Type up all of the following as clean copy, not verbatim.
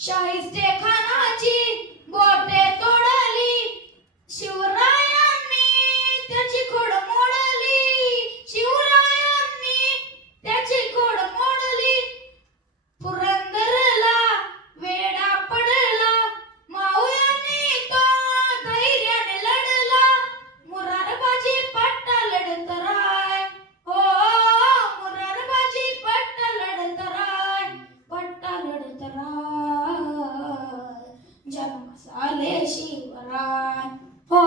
शाहिस्ते खानाची बोटे तोडली, शिवरायांनी त्याची खोड मोडली, शिवरायांनी त्याची खोड मोडली. पुरंदरला वेडा पडला, मावळ्यांनी तो धैर्याने लढला. मुरारबाजी पट्टा लढत राय, हो मुरारबाजी पट्टा लढत राय, पट्टा लढत राय. जन्मास आले शिवराय, हो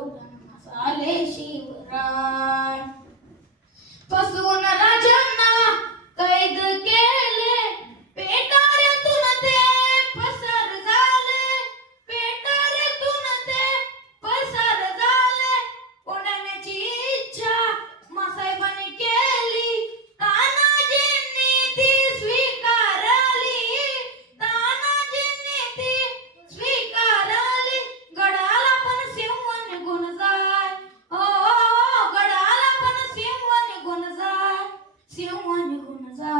जन्मास आले शिवराय. फसवून राजांना कैद केले, पेटाऱ्यातून ते पसार झाले, पेटाऱ्यातून ते पसार झाले. उडण्याची इच्छा मासाहेबांनी केली, तानाजींनी ती स्वीकारली, तानाजींनी ती स्वीकारली. गडाला पण सिंह निघून जाय, हो गडाला पण सिंह निघून जाय, सिंह निघून जाय.